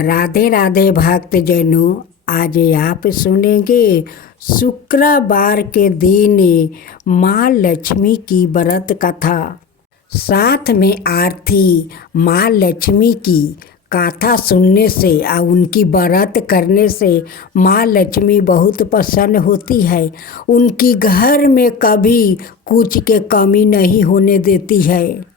राधे राधे भक्तजनों, आज आप सुनेंगे शुक्रवार के दिन माँ लक्ष्मी की व्रत कथा। साथ में आरती। माँ लक्ष्मी की कथा सुनने से और उनकी व्रत करने से माँ लक्ष्मी बहुत प्रसन्न होती है। उनकी घर में कभी कुछ के कमी नहीं होने देती है,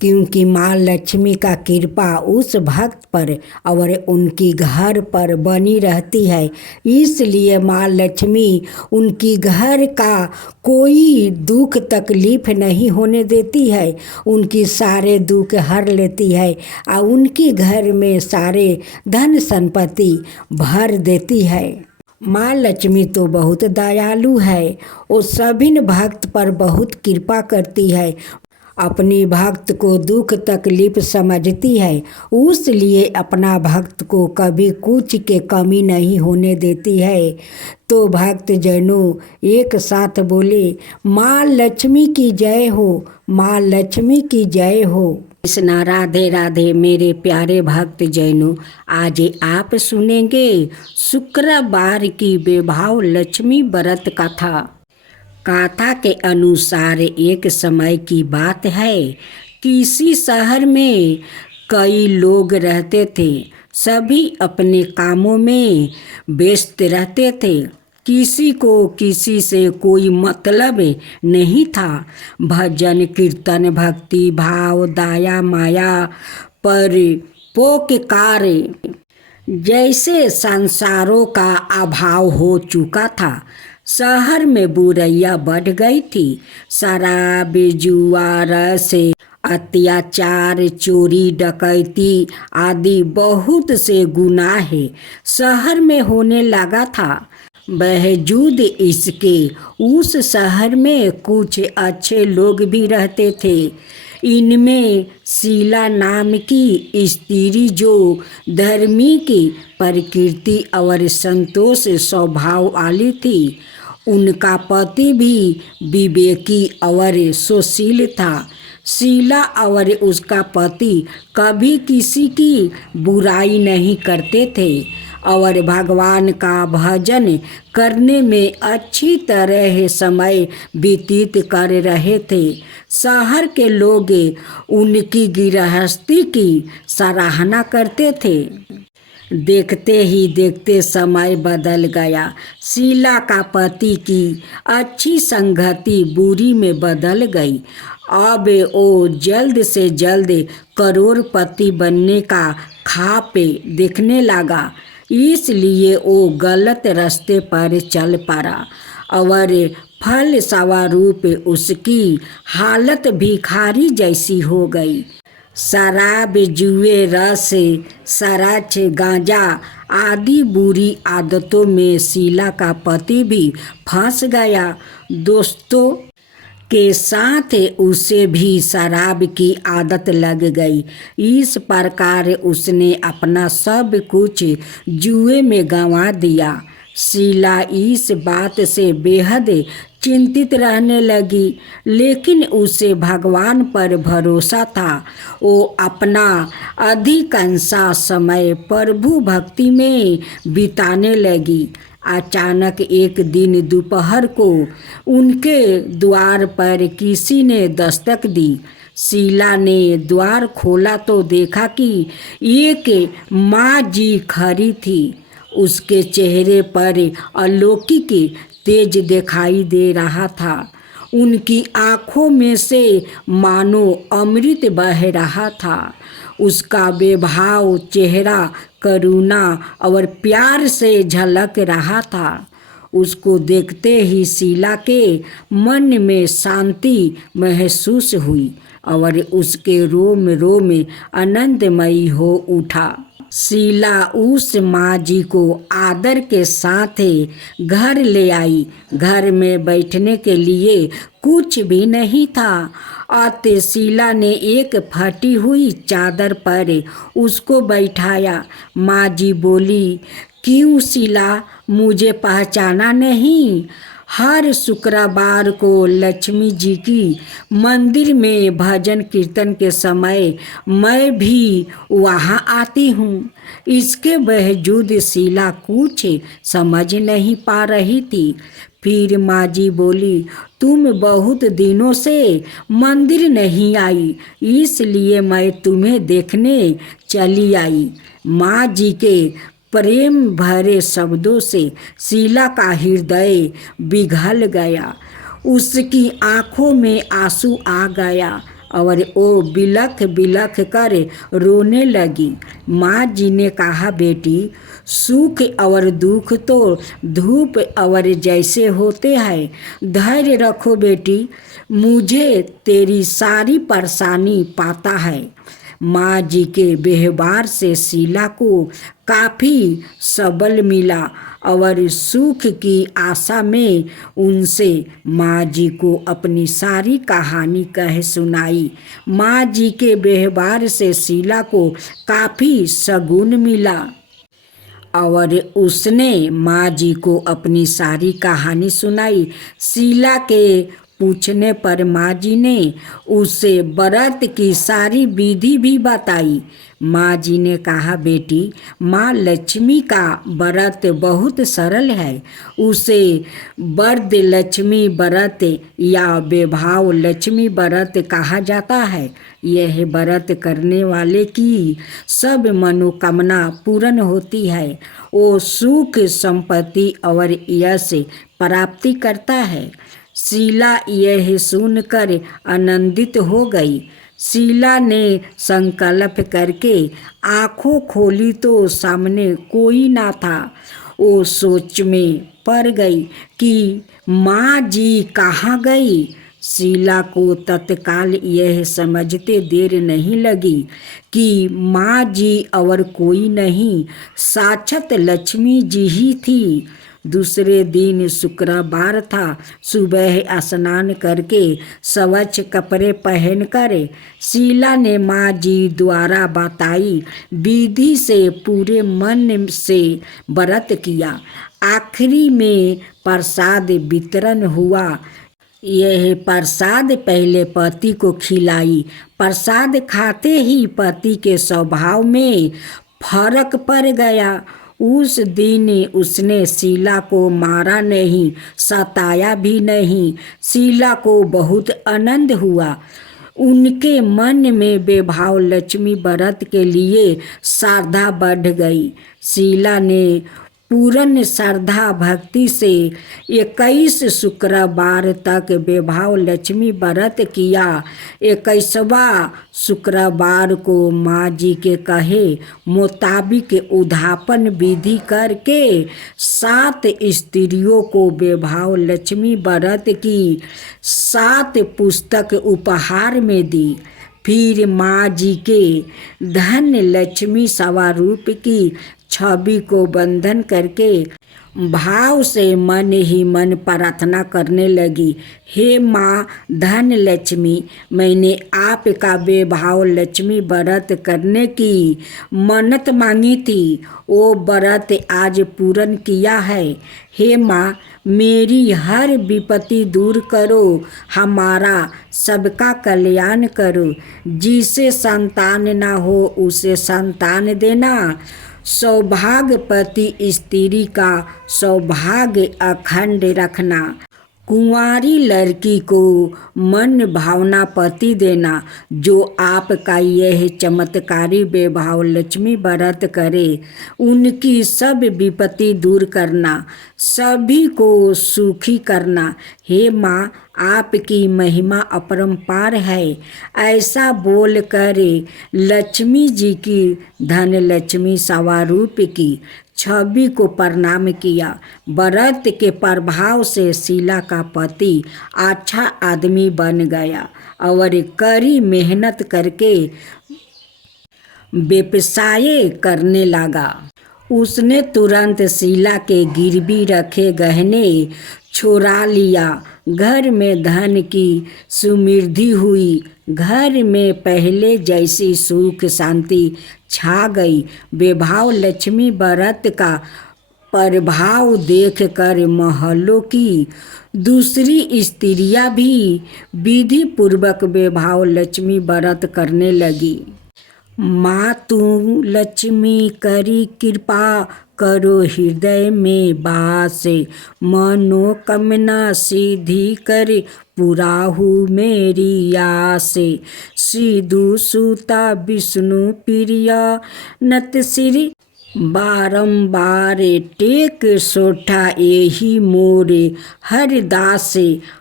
क्योंकि माँ लक्ष्मी का कृपा उस भक्त पर और उनकी घर पर बनी रहती है। इसलिए माँ लक्ष्मी उनकी घर का कोई दुख तकलीफ नहीं होने देती है। उनकी सारे दुख हर लेती है और उनके घर में सारे धन संपत्ति भर देती है। माँ लक्ष्मी तो बहुत दयालु है। वो सभी भक्त पर बहुत कृपा करती है। अपनी भक्त को दुख तकलीफ समझती है, उसलिए अपना भक्त को कभी कुछ के कमी नहीं होने देती है। तो भक्त जनों एक साथ बोले, माँ लक्ष्मी की जय हो, माँ लक्ष्मी की जय हो। कृष्णा राधे राधे। मेरे प्यारे भक्त जनों, आज आप सुनेंगे शुक्रवार की वैभव लक्ष्मी व्रत कथा। कथा के अनुसार एक समय की बात है। किसी शहर में कई लोग रहते थे। सभी अपने कामों में व्यस्त रहते थे। किसी को किसी से कोई मतलब नहीं था। भजन कीर्तन भक्ति भाव दया माया परोपकार जैसे संसारों का अभाव हो चुका था। शहर में बुराइयां बढ़ गई थी। शराब जुआ रस अत्याचार चोरी डकैती आदि बहुत से गुनाह शहर में होने लगा था। बावजूद इसके उस शहर में कुछ अच्छे लोग भी रहते थे। इनमें शीला नाम की स्त्री जो धर्मी की प्रकृति और संतोष स्वभाव वाली थी। उनका पति भी विवेकी और सुशील था। शीला और उसका पति कभी किसी की बुराई नहीं करते थे और भगवान का भजन करने में अच्छी तरह समय व्यतीत कर रहे थे। शहर के लोग उनकी गृहस्थी की सराहना करते थे। देखते ही देखते समय बदल गया। शीला का पति की अच्छी संगति बुरी में बदल गई। अब वो जल्द से जल्द करोड़पति बनने का ख्वाब देखने लगा। इसलिए वो गलत रास्ते पर चल पड़ा और फलस्वरूप उसकी हालत भिखारी जैसी हो गई। शराब जुए रस शराब गांजा आदि बुरी आदतों में शीला का पति भी फंस गया। दोस्तों के साथ उसे भी शराब की आदत लग गई। इस प्रकार उसने अपना सब कुछ जुए में गंवा दिया। शीला इस बात से बेहद चिंतित रहने लगी, लेकिन उसे भगवान पर भरोसा था। वो अपना अधिकांश समय प्रभु भक्ति में बिताने लगी। अचानक एक दिन दोपहर को उनके द्वार पर किसी ने दस्तक दी। शीला ने द्वार खोला तो देखा कि एक माँ जी खड़ी थी। उसके चेहरे पर अलौकिक तेज दिखाई दे रहा था। उनकी आँखों में से मानो अमृत बह रहा था। उसका बेभाव चेहरा करुणा और प्यार से झलक रहा था। उसको देखते ही शीला के मन में शांति महसूस हुई और उसके रोम रोम आनंदमयी हो उठा। शीला उस माँ जी को आदर के साथ घर ले आई। घर में बैठने के लिए कुछ भी नहीं था। अतः शीला ने एक फटी हुई चादर पर उसको बैठाया। माँ जी बोली, क्यों शीला, मुझे पहचाना नहीं? हर शुक्रवार को लक्ष्मी जी की मंदिर में भजन कीर्तन के समय मैं भी वहाँ आती हूँ। इसके बावजूद शीला कुछ समझ नहीं पा रही थी। फिर माँ जी बोली, तुम बहुत दिनों से मंदिर नहीं आई, इसलिए मैं तुम्हें देखने चली आई। माँ जी के प्रेम भरे शब्दों से शीला का हृदय पिघल गया। उसकी आंखों में आंसू आ गया और वो बिलख बिलख कर रोने लगी। माँ जी ने कहा, बेटी, सुख और दुख तो धूप और जैसे होते हैं। धैर्य रखो बेटी, मुझे तेरी सारी परेशानी पता है। माँ जी के व्यवहार से शीला को काफ़ी सबल मिला और सुख की आशा में उनसे माँ जी को अपनी सारी कहानी कह सुनाई। माँ जी के व्यवहार से शीला को काफ़ी सुकून मिला और उसने माँ जी को अपनी सारी कहानी सुनाई। शीला के पूछने पर माँ जी ने उसे व्रत की सारी विधि भी बताई। माँ जी ने कहा, बेटी, माँ लक्ष्मी का व्रत बहुत सरल है। उसे वरद लक्ष्मी व्रत या वैभव लक्ष्मी व्रत कहा जाता है। यह व्रत करने वाले की सब मनोकामना पूर्ण होती है। वो सुख संपत्ति और यश प्राप्ति करता है। शीला यह सुनकर आनंदित हो गई। शीला ने संकल्प करके आंखों खोली तो सामने कोई ना था। वो सोच में पड़ गई कि माँ जी कहाँ गई। शीला को तत्काल यह समझते देर नहीं लगी कि माँ जी और कोई नहीं, साक्षात लक्ष्मी जी ही थी। दूसरे दिन शुक्रवार था। सुबह स्नान करके स्वच्छ कपड़े पहनकर शीला ने माँ जी द्वारा बताई विधि से पूरे मन से व्रत किया। आखिरी में प्रसाद वितरण हुआ। यह प्रसाद पहले पति को खिलाई। प्रसाद खाते ही पति के स्वभाव में फर्क पड़ गया। उस दिन उसने शीला को मारा नहीं, सताया भी नहीं। शीला को बहुत आनंद हुआ। उनके मन में वैभव लक्ष्मी व्रत के लिए श्रद्धा बढ़ गई। शीला ने पूर्ण श्रद्धा भक्ति से 21 शुक्रवार तक वैभव लक्ष्मी व्रत किया। 21वां शुक्रवार को माँ जी के कहे मुताबिक उद्यापन विधि करके 7 स्त्रियों को वैभव लक्ष्मी व्रत की 7 पुस्तक उपहार में दी। फिर माँ जी के धन लक्ष्मी स्वरूप की छवि को बंधन करके भाव से मन ही मन प्रार्थना करने लगी, हे माँ धन लक्ष्मी, मैंने आपका वैभव लक्ष्मी व्रत करने की मन्नत मांगी थी, वो व्रत आज पूर्ण किया है। हे माँ, मेरी हर विपत्ति दूर करो, हमारा सबका कल्याण करो। जिसे संतान ना हो उसे संतान देना। सौभाग्यवती स्त्री का सौभाग्य अखंड रखना। कुंवारी लड़की को मन भावना पति देना। जो आपका यह चमत्कारी वैभव लक्ष्मी व्रत करे, उनकी सब विपत्ति दूर करना, सभी को सुखी करना। हे माँ, आपकी महिमा अपरंपार है। ऐसा बोल कर लक्ष्मी जी की धन लक्ष्मी स्वरूप की छवि को प्रणाम किया। व्रत के प्रभाव से शीला का पति अच्छा आदमी बन गया और कड़ी मेहनत करके व्यवसाय करने लगा। उसने तुरंत शीला के गिरवी रखे गहने चुरा लिया। घर में धन की समृद्धि हुई। घर में पहले जैसी सुख शांति छा गई। वैभव लक्ष्मी व्रत का प्रभाव देखकर महलों की दूसरी स्त्रियां भी विधि पूर्वक वैभव लक्ष्मी व्रत करने लगी। माँ तू लक्ष्मी करी कृपा करो हृदय में वास, मनोकामना सिद्धि कर पुराहु मेरी आस। सिद्धू सूता विष्णु प्रिया नत सिर बारंबार टेक सोठा यही मोरे हरदास।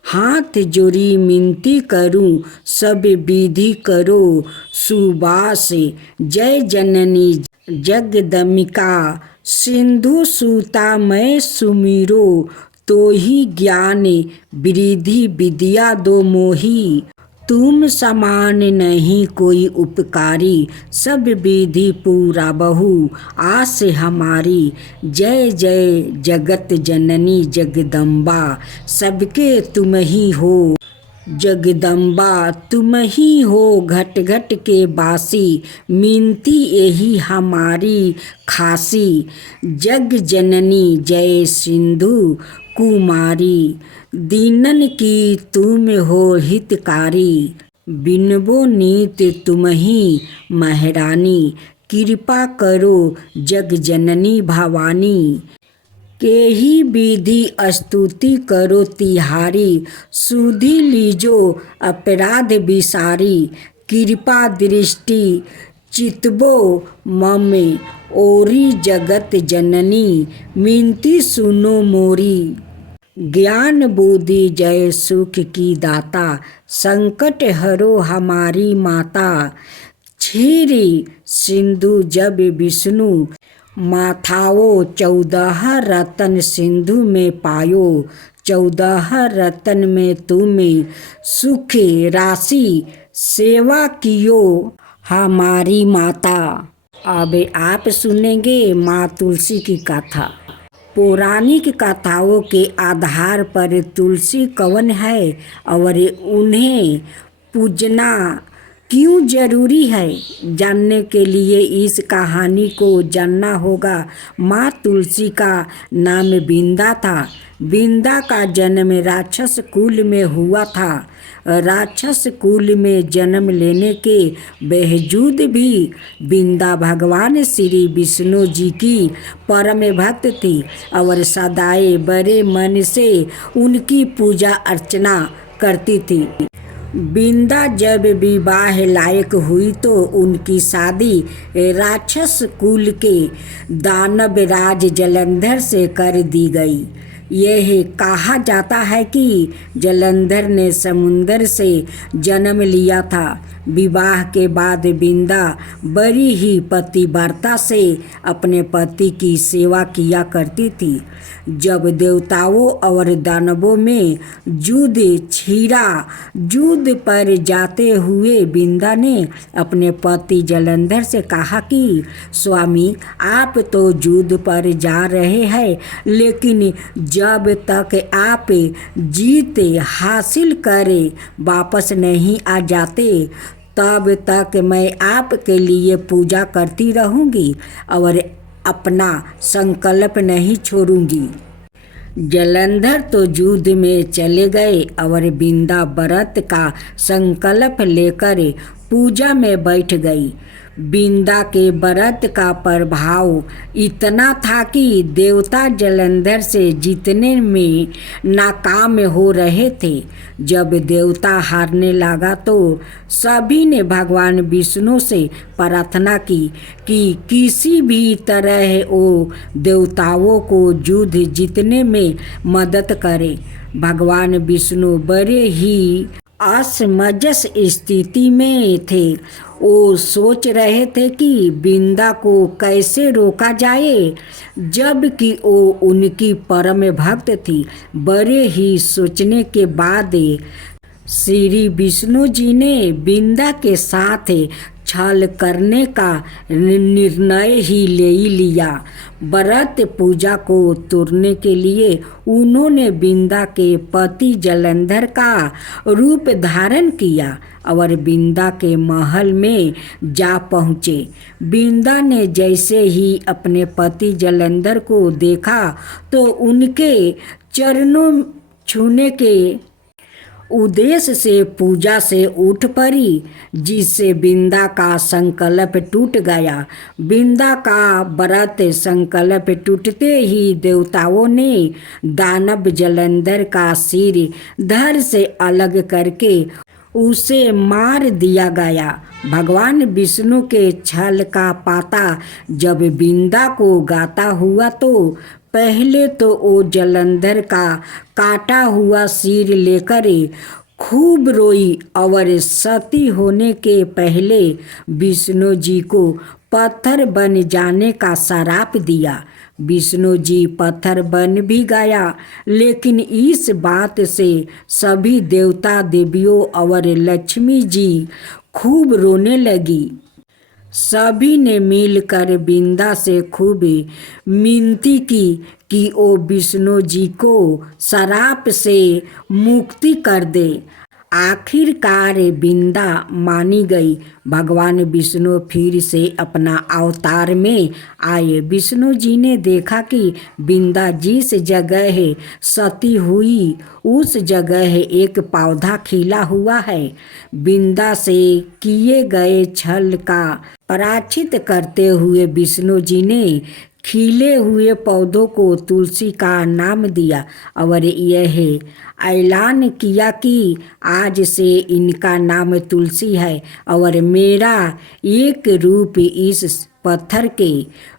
हाथ जोड़ी मिनती करूं सब विधि करो सुबास। जय जननी जगदम्बिका सिंधु सूता मैं सुमिरो, तो ही ज्ञान वृद्धि विद्या दो मोही। तुम समान नहीं कोई उपकारी, सब विधि पूरा बहु आस हमारी। जय जय जगत जननी जगदम्बा, सबके तुम ही हो जगदम्बा। तुम ही हो घट घट के वासी, मिनती यही हमारी खासी। जग जननी जय सिंधु कुमारी, दीनन की तुम हो हितकारी। बिनबो नीत तुम ही महारानी, कृपा करो जग जननी भवानी। के ही विधि स्तुति करो तिहारी, सुधि लीजो अपराध विसारी। कृपा दृष्टि चितबो मम ओरी जगत जननी, मिनती सुनो मोरी। ज्ञान बुद्धि जय सुख की दाता, संकट हरो हमारी माता। क्षीरी सिंधु जब विष्णु माथाओ, 14 रतन सिंधु में पायो। 14 रतन में तुम्हें सुख राशि, सेवा कियो हमारी माता। अब आप सुनेंगे माँ तुलसी की कथा। पौराणिक कथाओं के आधार पर तुलसी कौन है और उन्हें पूजना क्यों जरूरी है, जानने के लिए इस कहानी को जानना होगा। माँ तुलसी का नाम बिंदा था। बिंदा का जन्म राक्षस कुल में हुआ था। राक्षस कुल में जन्म लेने के बावजूद भी बिंदा भगवान श्री विष्णु जी की परम भक्त थी और सदाए बड़े मन से उनकी पूजा अर्चना करती थी। बिंदा जब विवाह लायक हुई तो उनकी शादी राक्षस कुल के दानव राज जलंधर से कर दी गई। यह कहा जाता है कि जलंधर ने समुंदर से जन्म लिया था। विवाह के बाद बिंदा बड़ी ही पतिव्रता से अपने पति की सेवा किया करती थी। जब देवताओं और दानवों में युद्ध छिड़ा, युद्ध पर जाते हुए बिंदा ने अपने पति जलंधर से कहा कि स्वामी, आप तो युद्ध पर जा रहे हैं, लेकिन जब तक आप जीत हासिल करे वापस नहीं आ जाते, तब तक मैं आपके लिए पूजा करती रहूंगी और अपना संकल्प नहीं छोड़ूंगी। जलंधर तो युद्ध में चले गए और बिंदा व्रत का संकल्प लेकर पूजा में बैठ गई। बिंदा के व्रत का प्रभाव इतना था कि देवता जलंधर से जीतने में नाकाम हो रहे थे। जब देवता हारने लगा तो सभी ने भगवान विष्णु से प्रार्थना की कि किसी भी तरह वो देवताओं को युद्ध जीतने में मदद करे। भगवान विष्णु बड़े ही असमंजस स्थिति में थे। वो सोच रहे थे कि बिंदा को कैसे रोका जाए, जबकि वो उनकी परम भक्त थी। बड़े ही सोचने के बाद श्री विष्णु जी ने बिंदा के साथ छल करने का निर्णय ही ले लिया। व्रत पूजा को तोड़ने के लिए उन्होंने बिंदा के पति जलंधर का रूप धारण किया और बिंदा के महल में जा पहुँचे। बिंदा ने जैसे ही अपने पति जलंधर को देखा तो उनके चरणों छूने के उद्देश्य से पूजा से उठ पड़ी, जिससे बिंदा का संकल्प टूट गया। बिंदा का व्रत संकल्प टूटते ही देवताओं ने दानव जलंधर का सिर धड़ से अलग करके उसे मार दिया गया। भगवान विष्णु के छल का पाता जब बिंदा को गाता हुआ तो पहले तो वो जलंधर का काटा हुआ सिर लेकर खूब रोई और सती होने के पहले विष्णु जी को पत्थर बन जाने का श्राप दिया। विष्णु जी पत्थर बन भी गया, लेकिन इस बात से सभी देवता देवियों और लक्ष्मी जी खूब रोने लगी। सभी ने मिलकर बिंदा से खूब मिनती की कि वो विष्णु जी को श्राप से मुक्ति कर दे। आखिरकार बिंदा मानी गई। भगवान विष्णु फिर से अपना अवतार में आए। विष्णु जी ने देखा कि बिंदा जिस जगह सती हुई उस जगह एक पौधा खिला हुआ है। बिंदा से किए गए छल का प्रायश्चित करते हुए विष्णु जी ने खिले हुए पौधों को तुलसी का नाम दिया और यह ऐलान किया कि आज से इनका नाम तुलसी है और मेरा एक रूप इस पत्थर के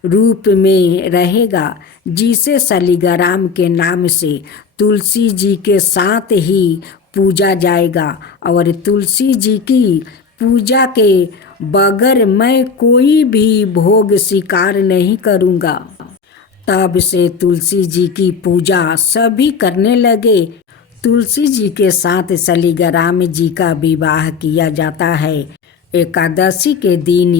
रूप में रहेगा, जिसे शालिग्राम के नाम से तुलसी जी के साथ ही पूजा जाएगा और तुलसी जी की पूजा के बगैर मैं कोई भी भोग स्वीकार नहीं करूँगा। तब से तुलसी जी की पूजा सभी करने लगे। तुलसी जी के साथ शालिग्राम जी का विवाह किया जाता है। एकादशी के दिन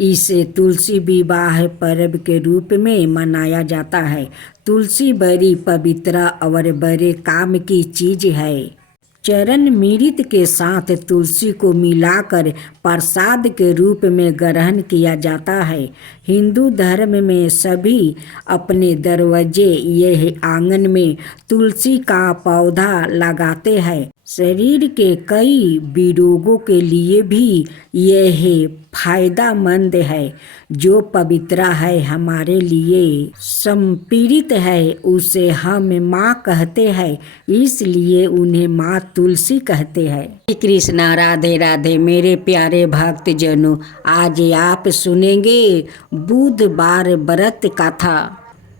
इसे तुलसी विवाह पर्व के रूप में मनाया जाता है। तुलसी बड़ी पवित्र और बड़े काम की चीज है। चरण मृत के साथ तुलसी को मिलाकर प्रसाद के रूप में ग्रहण किया जाता है। हिंदू धर्म में सभी अपने दरवाजे यह आंगन में तुलसी का पौधा लगाते हैं। शरीर के कई विरोगों के लिए भी यह फायदेमंद है। जो पवित्र है हमारे लिए संपीड़ित है उसे हम माँ कहते हैं, इसलिए उन्हें माँ तुलसी कहते हैं। कृष्णा राधे राधे। मेरे प्यारे भक्त जनों, आज आप सुनेंगे बुधवार व्रत कथा।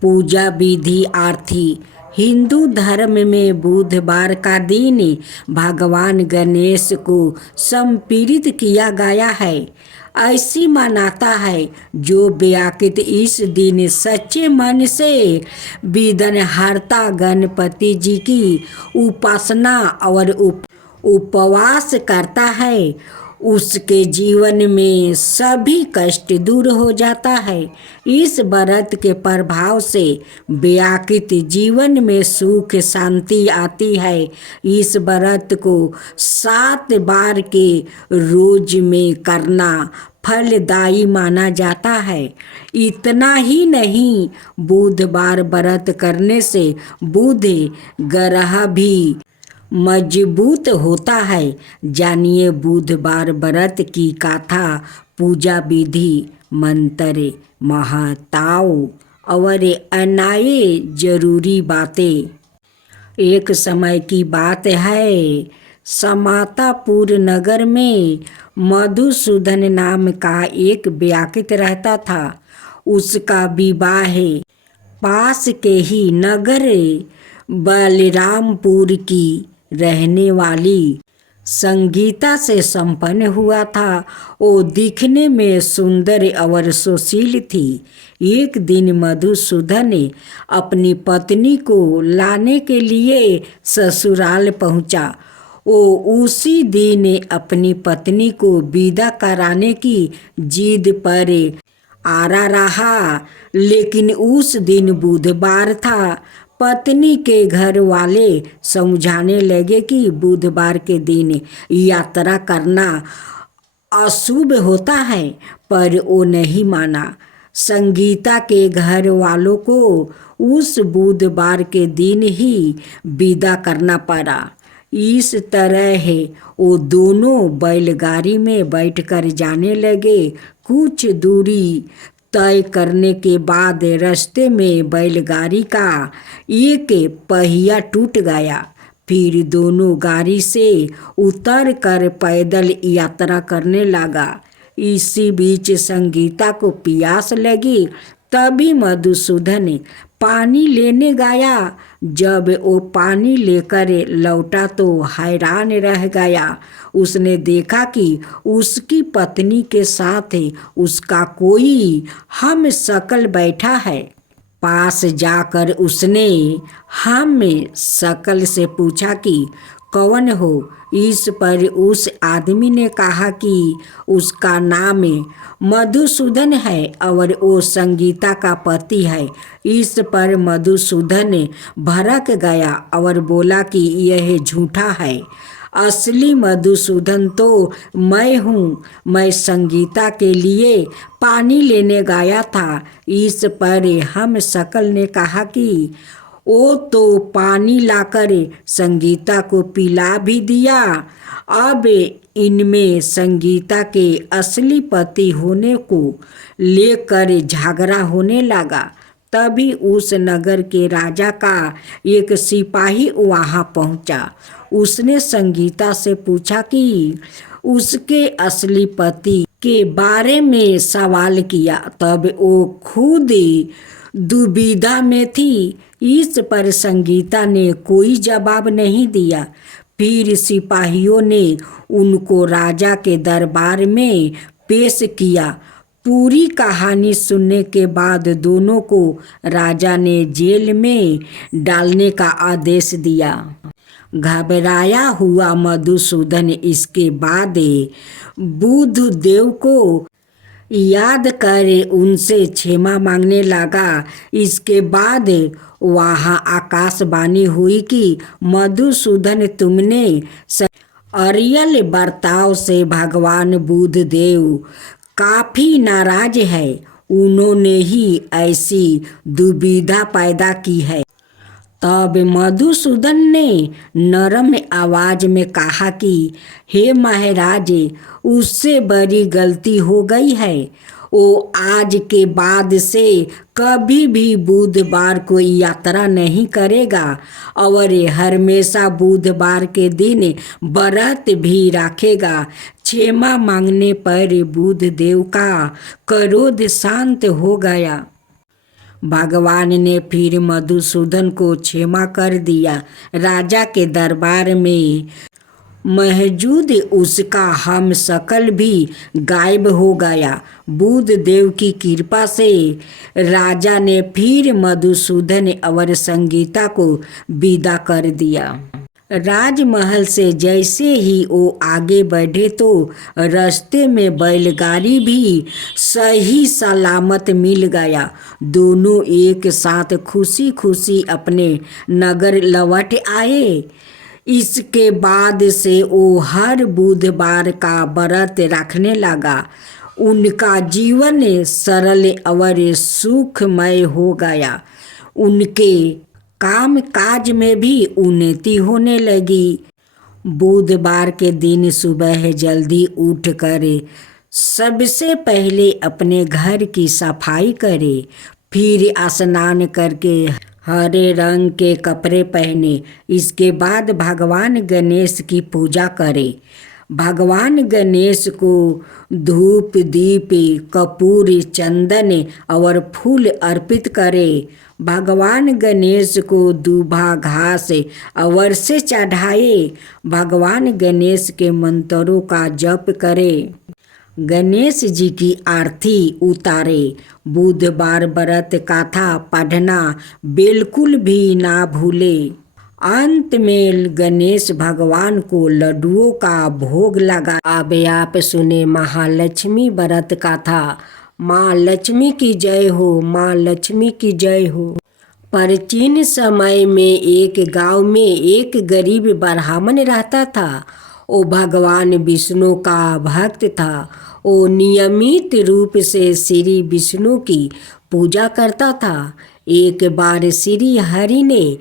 पूजा विधि आरती। हिंदू धर्म में बुधवार का दिन भगवान गणेश को समर्पित किया गया है। ऐसी मान्यता है जो व्याकृत इस दिन सच्चे मन से विघ्नहर्ता गणपति जी की उपासना और उपवास करता है, उसके जीवन में सभी कष्ट दूर हो जाता है। इस व्रत के प्रभाव से व्याकृत जीवन में सुख शांति आती है। इस व्रत को 7 बार के रोज में करना फलदायी माना जाता है। इतना ही नहीं, बुधवार व्रत करने से बुध ग्रह भी मजबूत होता है। जानिए बुधवार व्रत की कथा, पूजा विधि, मंत्र, महत्व और अन्य जरूरी बातें। एक समय की बात है, समातापुर नगर में मधुसूदन नाम का एक व्याकृत रहता था। उसका विवाह पास के ही नगर बलरामपुर की रहने वाली संगीता से संपन्न हुआ था। वो दिखने में सुंदर और सुशील थी। एक दिन मधुसूदन ने अपनी पत्नी को लाने के लिए ससुराल पहुंचा। वो उसी दिन अपनी पत्नी को विदा कराने की जिद पर आरा रहा, लेकिन उस दिन बुधवार था। पत्नी के घर वाले समझाने लगे कि बुधवार के दिन यात्रा करना अशुभ होता है, पर वो नहीं माना। संगीता के घर वालों को उस बुधवार के दिन ही विदा करना पड़ा। इस तरह वो दोनों बैलगाड़ी में बैठकर जाने लगे। कुछ दूरी तय करने के बाद रास्ते में बैलगाड़ी का एक पहिया टूट गया। फिर दोनों गाड़ी से उतर कर पैदल यात्रा करने लगा। इसी बीच संगीता को प्यास लगी। तभी मधुसूदन पानी लेने गया। जब वो पानी लेकर लौटा तो हैरान रह गया। उसने देखा कि उसकी पत्नी के साथ उसका कोई हम शकल बैठा है। पास जाकर उसने हम शकल से पूछा कि कौन हो। इस पर उस आदमी ने कहा कि उसका नाम मधुसूदन है और वो संगीता का पति है। इस पर मधुसूदन भड़क गया और बोला कि यह झूठा है। असली मधुसूदन तो मैं हूँ। मैं संगीता के लिए पानी लेने गया था। इस पर हम शकल ने कहा कि वो तो पानी लाकर संगीता को पिला भी दिया। अब इनमें संगीता के असली पति होने को लेकर झगड़ा होने लगा। तभी उस नगर के राजा का एक सिपाही वहाँ पहुँचा। उसने संगीता से पूछा कि उसके असली पति के बारे में सवाल किया। तब वो खुद दुविधा में थी। इस पर संगीता ने कोई जवाब नहीं दिया। फिर सिपाहियों ने उनको राजा के दरबार में पेश किया। पूरी कहानी सुनने के बाद दोनों को राजा ने जेल में डालने का आदेश दिया। घबराया हुआ मधुसूदन इसके बाद बुधदेव को याद कर उनसे क्षमा मांगने लगा। इसके बाद वहाँ आकाशवाणी हुई कि मधुसूदन, तुमने अरियल बर्ताव से भगवान बुधदेव काफ़ी नाराज है। उन्होंने ही ऐसी दुविधा पैदा की है। तब मधुसूदन ने नरम आवाज में कहा कि हे महाराज, उससे बड़ी गलती हो गई है। वो आज के बाद से कभी भी बुधवार को यात्रा नहीं करेगा और हमेशा बुधवार के दिन व्रत भी रखेगा। क्षमा मांगने पर बुधदेव का क्रोध शांत हो गया। भगवान ने फिर मधुसूदन को क्षमा कर दिया। राजा के दरबार में मौजूद उसका हम शकल भी गायब हो गया। बुधदेव की कृपा से राजा ने फिर मधुसूदन और संगीता को विदा कर दिया। राजमहल से जैसे ही वो आगे बढ़े तो रास्ते में बैलगाड़ी भी सही सलामत मिल गया। दोनों एक साथ खुशी खुशी अपने नगर लौट आए। इसके बाद से वो हर बुधवार का व्रत रखने लगा। उनका जीवन सरल और सुखमय हो गया। उनके काम काज में भी उन्नति होने लगी। बुधवार के दिन सुबह जल्दी उठकर सबसे पहले अपने घर की सफाई करे, फिर स्नान करके हरे रंग के कपड़े पहने। इसके बाद भगवान गणेश की पूजा करे। भगवान गणेश को धूप दीप कपूर चंदन और फूल अर्पित करे। भगवान गणेश को दूबा घास अवश्य चढ़ाए। भगवान गणेश के मंत्रों का जप करे। गणेश जी की आरती उतारे। बुधवार व्रत कथा पढ़ना बिल्कुल भी ना भूले। अंत में गणेश भगवान को लड्डुओं का भोग लगा। अब आप सुने महालक्ष्मी व्रत का था। माँ लक्ष्मी की जय हो, माँ लक्ष्मी की जय हो। प्राचीन समय में एक गांव में एक गरीब ब्राह्मण रहता था। वो भगवान विष्णु का भक्त था। वो नियमित रूप से श्री विष्णु की पूजा करता था। एक बार श्री हरि ने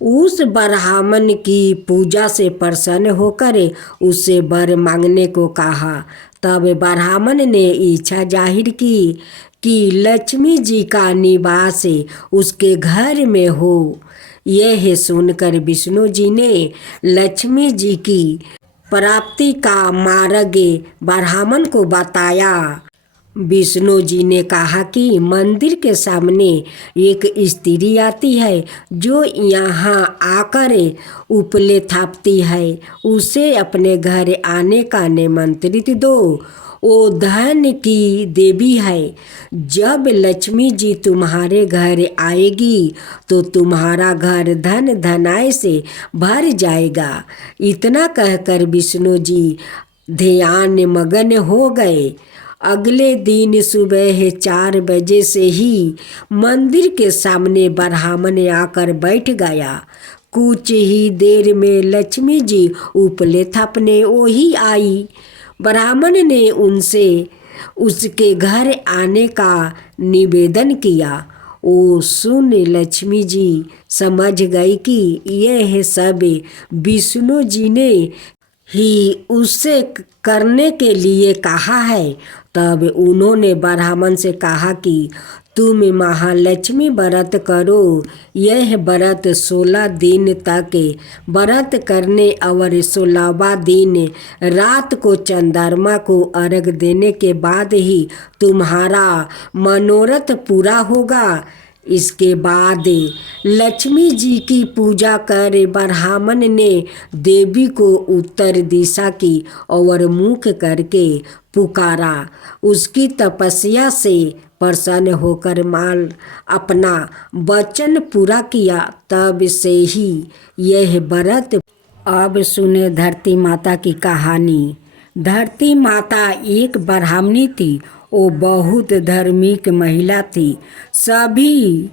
उस ब्राह्मण की पूजा से प्रसन्न होकर उससे वर मांगने को कहा। तब ब्राह्मण ने इच्छा जाहिर की कि लक्ष्मी जी का निवास उसके घर में हो। यह सुनकर विष्णु जी ने लक्ष्मी जी की प्राप्ति का मार्ग ब्राह्मण को बताया। विष्णु जी ने कहा कि मंदिर के सामने एक स्त्री आती है जो यहाँ आकर उपले थापती है। उसे अपने घर आने का निमंत्रित दो। वो धन की देवी है। जब लक्ष्मी जी तुम्हारे घर आएगी तो तुम्हारा घर धन धनाय से भर जाएगा। इतना कहकर विष्णु जी ध्यान मगन हो गए। अगले दिन सुबह 4 बजे से ही मंदिर के सामने ब्राह्मण आकर बैठ गया। कुछ ही देर में लक्ष्मी जी उपले थापने वही आई। ब्राह्मण ने उनसे उसके घर आने का निवेदन किया। वो सुन लक्ष्मी जी समझ गई कि यह सब विष्णु जी ने ही उससे करने के लिए कहा है। तब उन्होंने ब्राह्मण से कहा कि तुम महालक्ष्मी व्रत करो। यह व्रत 16 दिन तक व्रत करने और 16वां दिन रात को चंद्रमा को अर्घ देने के बाद ही तुम्हारा मनोरथ पूरा होगा। इसके बाद लक्ष्मी जी की पूजा कर ब्राह्मण ने देवी को उत्तर दिशा की और मुख करके पुकारा। उसकी तपस्या से प्रसन्न होकर माल अपना वचन पूरा किया। तब से ही यह व्रत। अब सुने धरती माता की कहानी। धरती माता एक ब्राह्मणी थी। वो बहुत धार्मिक महिला थी। सभी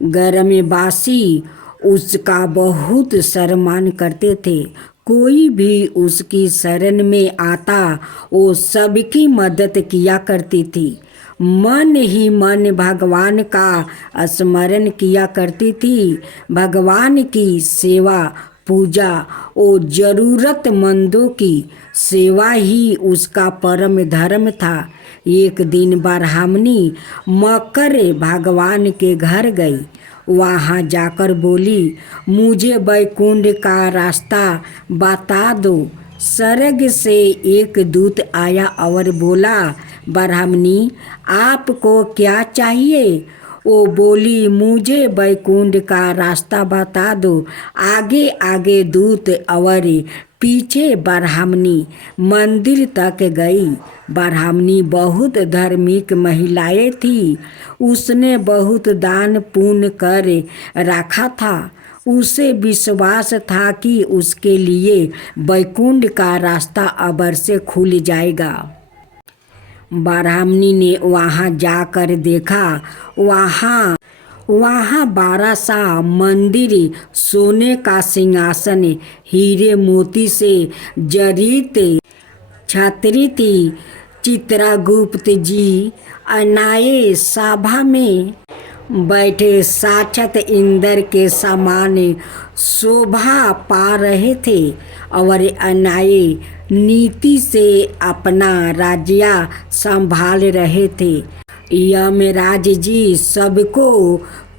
ग्रामवासी उसका बहुत सम्मान करते थे। कोई भी उसकी शरण में आता वो सबकी मदद किया करती थी। मन ही मन भगवान का स्मरण किया करती थी। भगवान की सेवा पूजा और ज़रूरतमंदों की सेवा ही उसका परम धर्म था। एक दिन ब्राह्मणी मकर भगवान के घर गई। वहाँ जाकर बोली, मुझे वैकुंठ का रास्ता बता दो। स्वर्ग से एक दूत आया और बोला, ब्राह्मणी आपको क्या चाहिए? वो बोली, मुझे वैकुंठ का रास्ता बता दो। आगे आगे दूत और पीछे ब्राह्मणी मंदिर तक गई। ब्राह्मणी बहुत धार्मिक महिलाएं थी। उसने बहुत दान पुण्य कर रखा था। उसे विश्वास था कि उसके लिए वैकुंठ का रास्ता अवश्य खुल जाएगा। ब्राह्मणी ने वहाँ जाकर देखा। वहाँ 12 सा मंदिर, सोने का सिंहासन, हीरे मोती से जड़ित छतरी थी। चित्रगुप्त जी अनाये सभा में बैठे साक्षात इंद्र के समान शोभा पा रहे थे और अनाये नीति से अपना राज्य संभाल रहे थे। यमराज जी सबको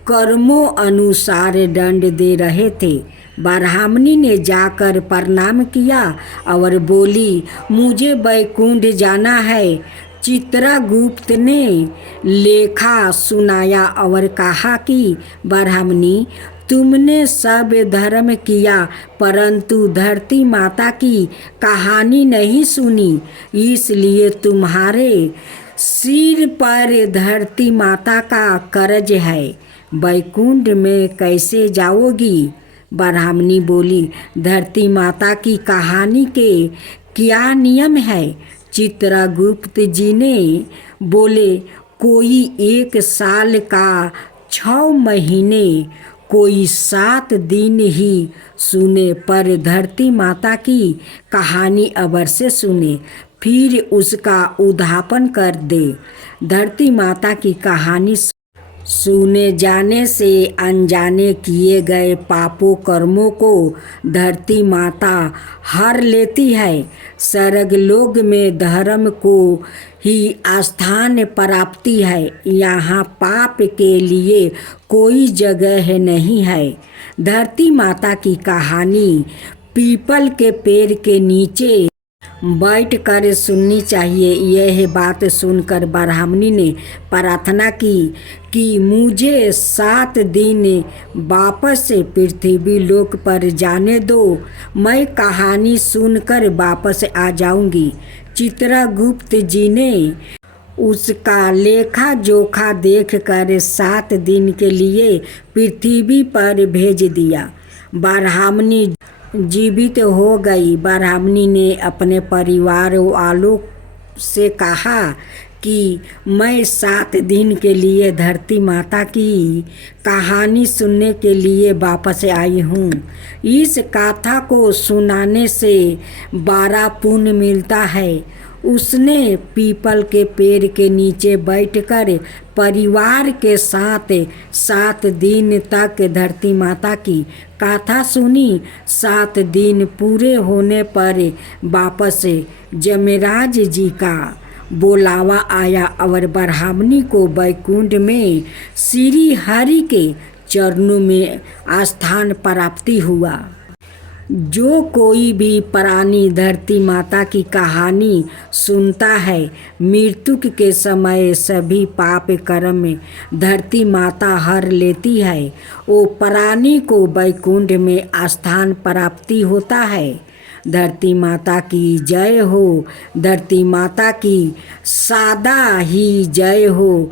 कर्मों अनुसार दंड दे रहे थे। ब्राह्मणी ने जाकर प्रणाम किया और बोली, मुझे वैकुंठ जाना है। चित्रगुप्त ने लेखा सुनाया और कहा कि ब्राह्मणी तुमने सब धर्म किया परंतु धरती माता की कहानी नहीं सुनी, इसलिए तुम्हारे सिर पर धरती माता का कर्ज है। वैकुंठ में कैसे जाओगी? ब्राह्मणी बोली, धरती माता की कहानी के क्या नियम है? चित्रगुप्त जी ने बोले, कोई 1 साल का 6 महीने, कोई 7 दिन ही सुने, पर धरती माता की कहानी अवश्य सुने, फिर उसका उद्यापन कर दे। धरती माता की कहानी सुने जाने से अनजाने किए गए पापों कर्मों को धरती माता हर लेती है। स्वर्गलोक में धर्म को ही स्थान प्राप्ति है। यहाँ पाप के लिए कोई जगह नहीं है। धरती माता की कहानी पीपल के पेड़ के नीचे बैठ कर सुननी चाहिए। यह बात सुनकर ब्राह्मणी ने प्रार्थना की कि मुझे 7 दिन वापस पृथ्वी लोक पर जाने दो, मैं कहानी सुनकर वापस आ जाऊंगी। चित्रगुप्त जी ने उसका लेखा जोखा देखकर 7 दिन के लिए पृथ्वी पर भेज दिया। ब्राह्मणी जीवित हो गई। ब्राह्मणी ने अपने परिवार वालों से कहा कि मैं 7 दिन के लिए धरती माता की कहानी सुनने के लिए वापस आई हूँ। इस कथा को सुनाने से 12 पुण्य मिलता है। उसने पीपल के पेड़ के नीचे बैठकर परिवार के साथ 7 दिन तक धरती माता की कथा सुनी। 7 दिन पूरे होने पर वापस जमराज जी का बुलावा आया और ब्राह्मणी को वैकुंठ में श्री हरि के चरणों में स्थान प्राप्ति हुआ। जो कोई भी प्राणी धरती माता की कहानी सुनता है, मृत्यु के समय सभी पाप कर्म धरती माता हर लेती है। वो प्राणी को वैकुंठ में स्थान प्राप्ति होता है। धरती माता की जय हो। धरती माता की सदा ही जय हो।